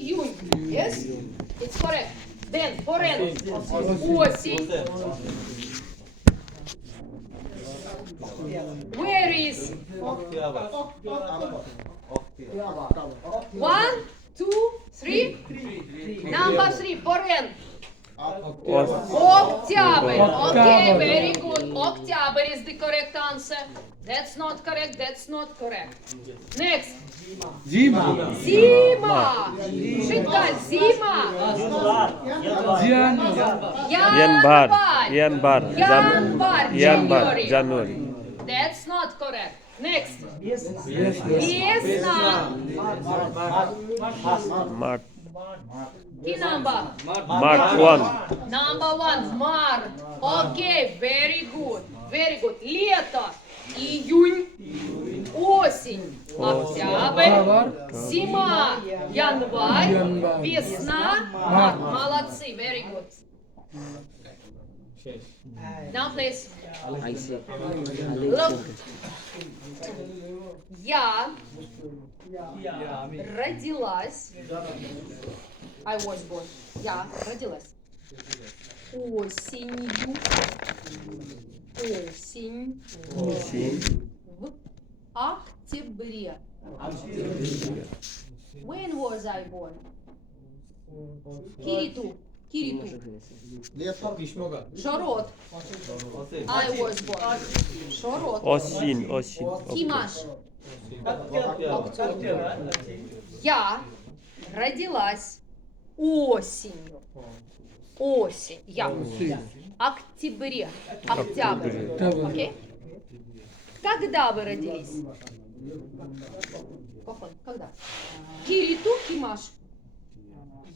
Июнь. Yes? It's correct. Then, foreign. Осень. Where is? One, two, three. Number three, foreign. October. Okay, very good. October is the correct answer. That's not correct. That's not correct. Next. Zima. Зима. Читай. Зима. Yanvar. Январь. Yanvar. January. January. That's not correct. Next. Весна. March. Key number. March 1. Number one. Март. Okay, very good. Very good. Лето. Июнь. Осень. Октябрь. Зима. Январь. Весна. Март. Молодцы. Very good. Now please. Look. Я родилась. I was born. Я родилась. Осенью. Осень. В октябре. When was I born? Кириту. Шорот. I was born. Шорот. Осень. Тимаш. Я родилась осенью. Осень. Я. Октябре. Октябрь. Окей? Когда вы родились? Когда? Кириту, Кимаш.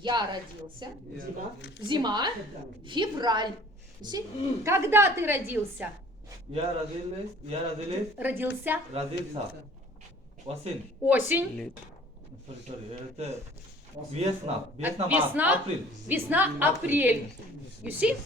Я родился. Зима. Февраль. Когда ты родился? Родился. Осень. Весна. Весна. Апрель. You see?